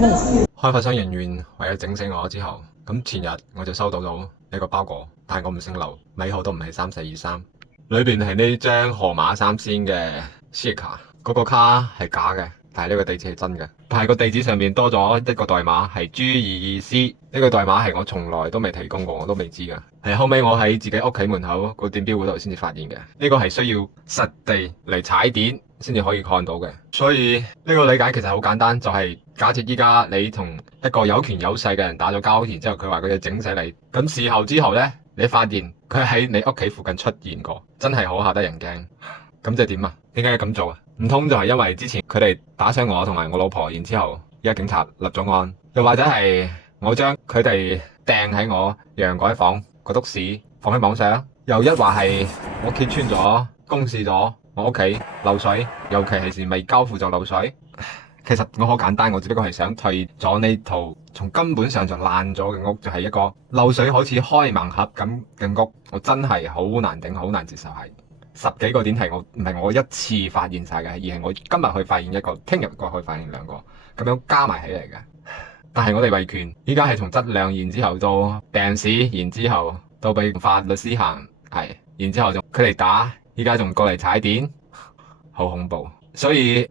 開發商人員為咗整死我之後，咁前日我就收到一個包裹，但係我唔姓劉，尾號都唔係3423，裏邊係呢張河馬三鮮嘅 share 卡，嗰個卡係假嘅，但係呢個地址係真嘅，但係個地址上面多咗一個代碼係 G22C，呢個代碼係我從來都未提供過，我都未知噶，係後尾我喺自己屋企門口個電錶嗰度先至發現嘅，呢個係需要實地嚟踩點先至可以看到嘅，所以呢個理解其實好簡單，就係假設依家你同一個有權有勢嘅人打咗交，然之後佢話佢要整死你，咁事後之後呢，你發現佢喺你屋企附近出現過，真係好嚇得人驚。咁即係點啊？點解要咁做啊？唔通就係因為之前佢哋打傷我同埋我老婆，然之後依家警察立咗案，又或者係我將佢哋掟喺我陽台房個篤屎放喺網上，又一話係我揭穿咗公示咗我屋企漏水，尤其是未交付就漏水。其實我好簡單，我只不過係想退咗呢套從根本上就爛咗嘅屋，就係一個漏水好似開盲盒咁嘅屋，我真係好難頂，好難接受。係十幾個點係我唔係我一次發現晒嘅，而係我今日去發現一個，聽日過去發現兩個，咁樣加埋起嚟嘅。但係我哋維權依家係從質量，然之後到病史，然之後到被法律施行，係，然之後仲佢哋打，依家仲過嚟踩點，好恐怖。所以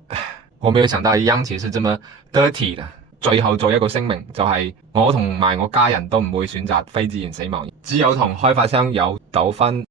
我沒有想到央企是這麼 dirty 的。最後做一個聲明，就係我同埋我家人都唔會選擇非自然死亡，只有同開發商有糾紛